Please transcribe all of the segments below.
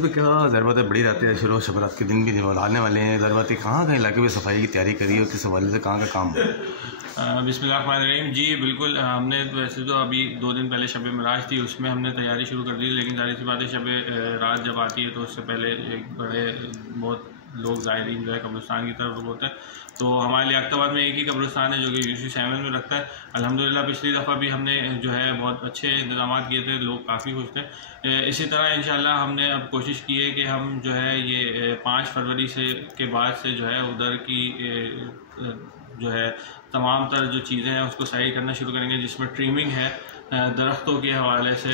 अभी क्या ज़रूरतें बड़ी रहती है, शुरू शबरात के दिन भी आने वाले हैं। ज़रूरत कहाँ कहाँ इलाके में सफाई की तैयारी करी है, किस हवाले से कहाँ का काम है? बिस्मिल्लाहिर्रहमानिर्रहीम। जी बिल्कुल, हमने वैसे तो अभी 2 दिन पहले शब मिराज थी, उसमें हमने तैयारी शुरू कर दी, लेकिन जाहिर सी बात है शब रात जब आती है तो उससे पहले एक बड़े बहुत लोग ज़ायरीन जो है कब्रिस्तान की तरफ होते हैं। तो हमारे लियाकताबाद में एक ही कब्रिस्तान है जो कि UC7 में रखता है। अल्हम्दुलिल्लाह पिछली दफ़ा भी हमने जो है बहुत अच्छे इंतजाम किए थे, लोग काफ़ी खुश थे। इसी तरह इंशाल्लाह हमने अब कोशिश की है कि हम जो है ये 5 फरवरी से के बाद से जो है उधर की जो है तमाम तर जो चीज़ें हैं उसको सही करना शुरू करेंगे, जिसमें ट्रिमिंग है दरख्तों के हवाले से।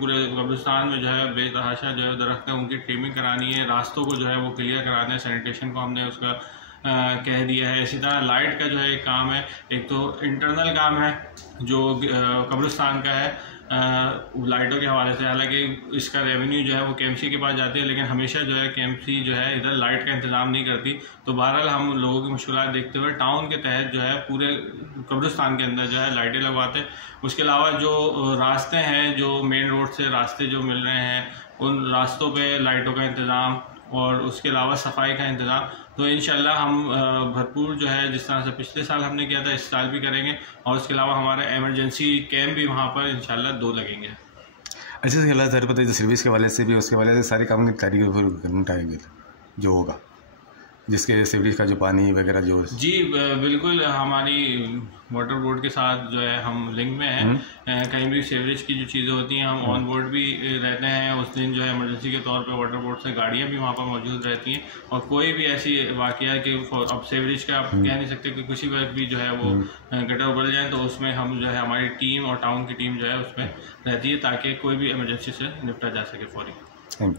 पूरे कब्रिस्तान में जो है बेतहाशा जो है दरख्त हैं, उनकी ट्रिमिंग करानी है, रास्तों को जो है वो क्लियर कराना है, सैनिटेशन को हमने उसका कह दिया है। इसी तरह लाइट का जो है एक काम है, एक तो इंटरनल काम है जो कब्रिस्तान का है लाइटों के हवाले से। हालांकि इसका रेवेन्यू जो है वो KMC के पास जाती है, लेकिन हमेशा जो है KMC जो है इधर लाइट का इंतज़ाम नहीं करती। तो बहरहाल हम लोगों की मुश्किलात देखते हुए टाउन के तहत जो है पूरे कब्रिस्तान के अंदर जो है लाइटें लगवाते हैं। उसके अलावा जो रास्ते हैं, जो मेन रोड से रास्ते जो मिल रहे हैं, उन रास्तों पर लाइटों का इंतज़ाम और उसके अलावा सफाई का इंतज़ाम। तो इंशाल्लाह हम भरपूर जो है जिस तरह से पिछले साल हमने किया था इस साल भी करेंगे, और उसके अलावा हमारा एमरजेंसी कैंप भी वहाँ पर इंशाल्लाह 2 लगेंगे। अच्छे से खेला सर, पता है सर्विस के वाले से भी उसके वाले से सारे काम की तैयारी करनी जो होगा, जिसके सीवरेज का जो पानी वगैरह जो। जी बिल्कुल, हमारी वाटर बोर्ड के साथ जो है हम लिंक में हैं। कहीं भी सीवरेज की जो चीज़ें होती हैं हम ऑन बोर्ड भी रहते हैं। उस दिन जो है इमरजेंसी के तौर पे वाटर बोर्ड से गाड़ियां भी वहाँ पर मौजूद रहती हैं, और कोई भी ऐसी वाक़या कि अब सीवरेज का आप कह नहीं सकते कि किसी वक्त भी जो है वो गटर उबल जाए, तो उसमें हम जो है हमारी टीम और टाउन की टीम जो है उसमें रहती है ताकि कोई भी इमरजेंसी से निपटा जा सके फौरी।